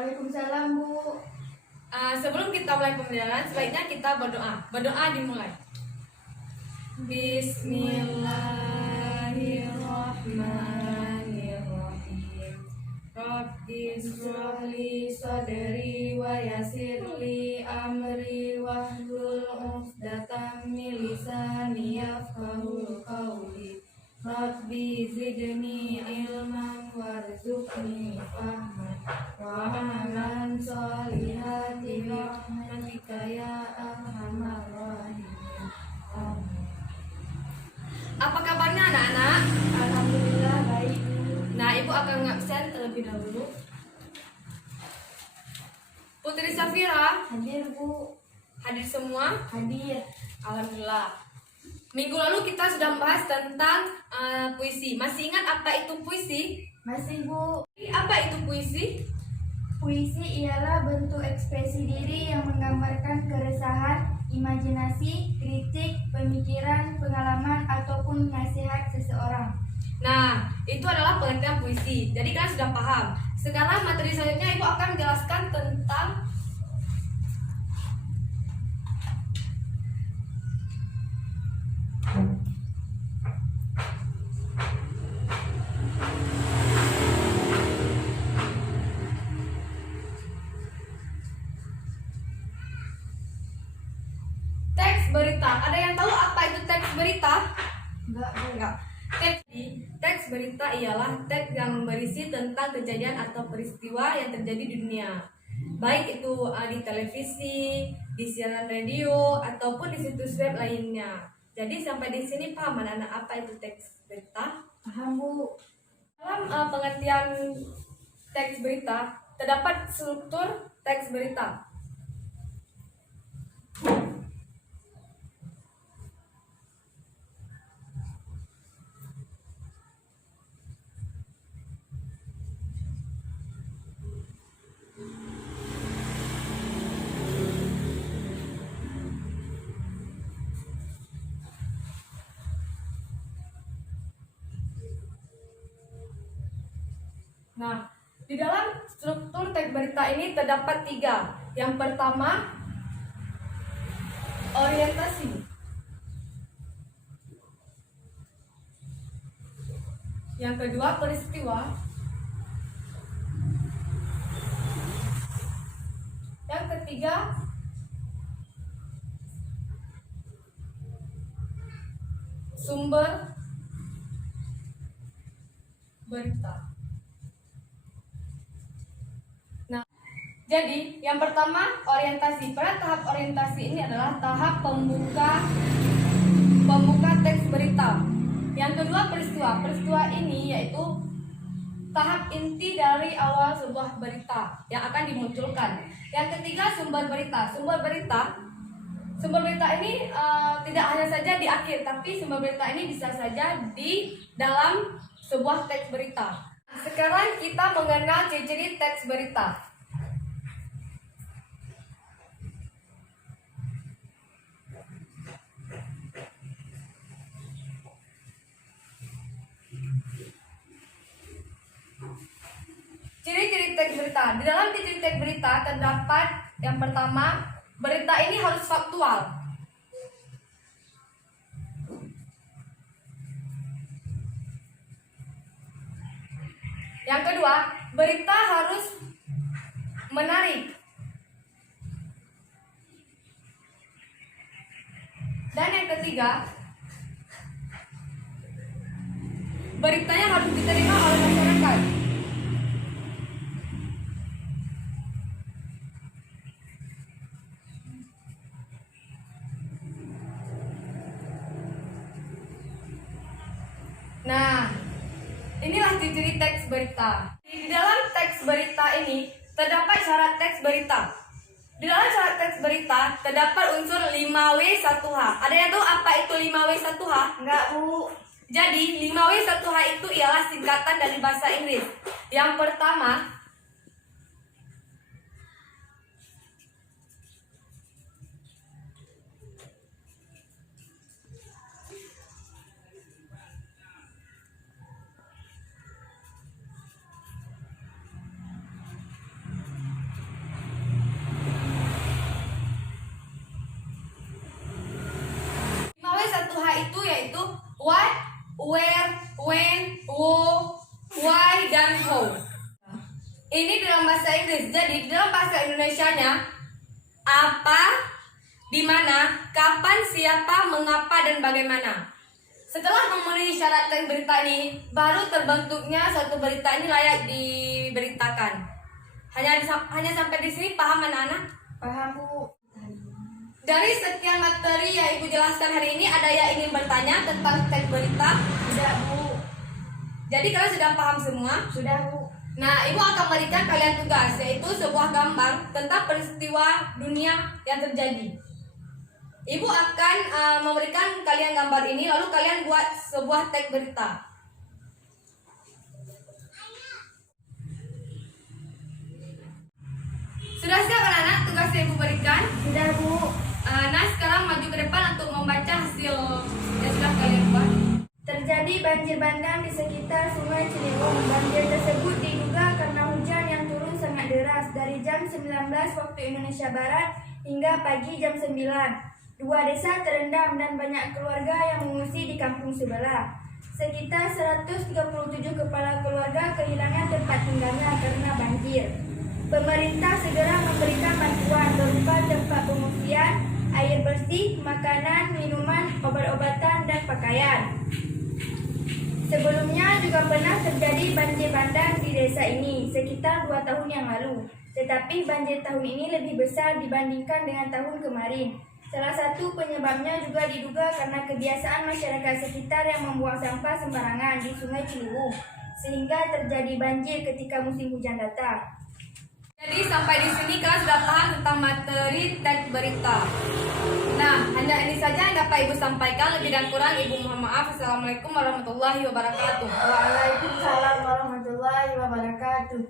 Waalaikumsalam, Bu. Sebelum kita mulai pembelajaran, sebaiknya kita berdoa. Berdoa dimulai. Bismillahirrahmanirrahim. Rabbi shrah li sadri wa yassir li amri wahlul 'uqdatam min lisani yafqahu qawli. Rabbi zidni ilman warzuqni fahman wa amalan sholihati bi rahmatika ya arhamar rahimin. Amin. Apa kabarnya anak-anak? Alhamdulillah baik. Nah, Ibu akan ngabsen terlebih dahulu. Putri Safira, Hadir, Bu. hadir semua? Hadir. Alhamdulillah. Minggu lalu kita sudah membahas tentang puisi. Masih ingat apa itu puisi? Masih, Bu. Apa itu puisi? Puisi ialah bentuk ekspresi diri yang menggambarkan keresahan, imajinasi, kritik, pemikiran, pengalaman, ataupun nasihat seseorang. Nah, itu adalah pengertian puisi. Jadi kalian sudah paham. Sekarang materi selanjutnya Ibu akan menjelaskan tentang teks berita. Ada yang tahu apa itu teks berita? Enggak, Bu. Enggak. Teks berita ialah teks yang berisi tentang kejadian atau peristiwa yang terjadi di dunia. Baik itu di televisi, di siaran radio, ataupun di situs web lainnya. Jadi sampai di sini paham anak-anak apa itu teks berita? Paham, Bu. Dalam pengertian teks berita, terdapat struktur teks berita. Nah, di dalam struktur teks berita ini terdapat 3. Yang pertama, orientasi. Yang kedua, peristiwa. Yang ketiga, sumber berita. Jadi, yang pertama orientasi. Pada tahap orientasi ini adalah tahap pembuka teks berita. Yang kedua peristiwa. Peristiwa ini yaitu tahap inti dari awal sebuah berita yang akan dimunculkan. Yang ketiga sumber berita. Sumber berita ini tidak hanya saja di akhir, tapi sumber berita ini bisa saja di dalam sebuah teks berita. Sekarang kita mengenal ciri-ciri teks berita. Ciri-ciri teks berita. Di dalam ciri teks berita terdapat yang pertama, berita ini harus faktual. Yang kedua, berita harus menarik. Dan yang ketiga, beritanya harus diterima oleh masyarakat. Nah, inilah ciri-ciri teks berita. Di dalam teks berita ini terdapat syarat teks berita. Di dalam syarat teks berita terdapat unsur 5W1H. Ada yang tahu apa itu 5W1H? Enggak, Bu. Jadi 5W1H itu ialah singkatan dari bahasa Inggris. Yang pertama, Ini dalam bahasa Inggris. Jadi dalam bahasa Indonesianya apa, di mana, kapan, siapa, mengapa, dan bagaimana. Setelah memenuhi syarat teks berita ini, baru terbentuknya suatu berita ini layak diberitakan. Hanya sampai di sini paham anak-anak? Paham, Bu. Dari sekian materi yang Ibu jelaskan hari ini, ada yang ingin bertanya tentang teks berita? Sudah, Bu. Jadi kalian sudah paham semua? Sudah, Bu. Nah, Ibu akan berikan kalian tugas, yaitu sebuah gambar tentang peristiwa dunia yang terjadi. Ibu akan memberikan kalian gambar ini, lalu kalian buat sebuah teks berita. Sudah siap anak-anak tugas yang Ibu berikan? Sudah, Bu. Nah, sekarang maju ke depan untuk membaca hasil yang sudah kalian buat. Terjadi banjir bandang di sekitar Sungai Ciliwung. Banjir tersebut diduga karena hujan yang turun sangat deras dari jam 19 waktu Indonesia Barat hingga pagi jam 9. Dua desa terendam dan banyak keluarga yang mengungsi di kampung sebelah. Sekitar 137 kepala keluarga kehilangan tempat tinggalnya karena banjir. Pemerintah segera memberikan bantuan berupa tempat pengungsian, air bersih, makanan, minuman, obat-obatan, dan pakaian. Sebelumnya juga pernah terjadi banjir bandang di desa ini sekitar 2 tahun yang lalu. Tetapi banjir tahun ini lebih besar dibandingkan dengan tahun kemarin. Salah satu penyebabnya juga diduga karena kebiasaan masyarakat sekitar yang membuang sampah sembarangan di Sungai Ciliwung, sehingga terjadi banjir ketika musim hujan datang. Jadi sampai di sini kalian sudah paham tentang materi teks berita. Nah, hanya ini saja yang dapat Ibu sampaikan. Lebih dan kurang Ibu mohon maaf. Assalamualaikum warahmatullahi wabarakatuh. Waalaikumsalam warahmatullahi wabarakatuh.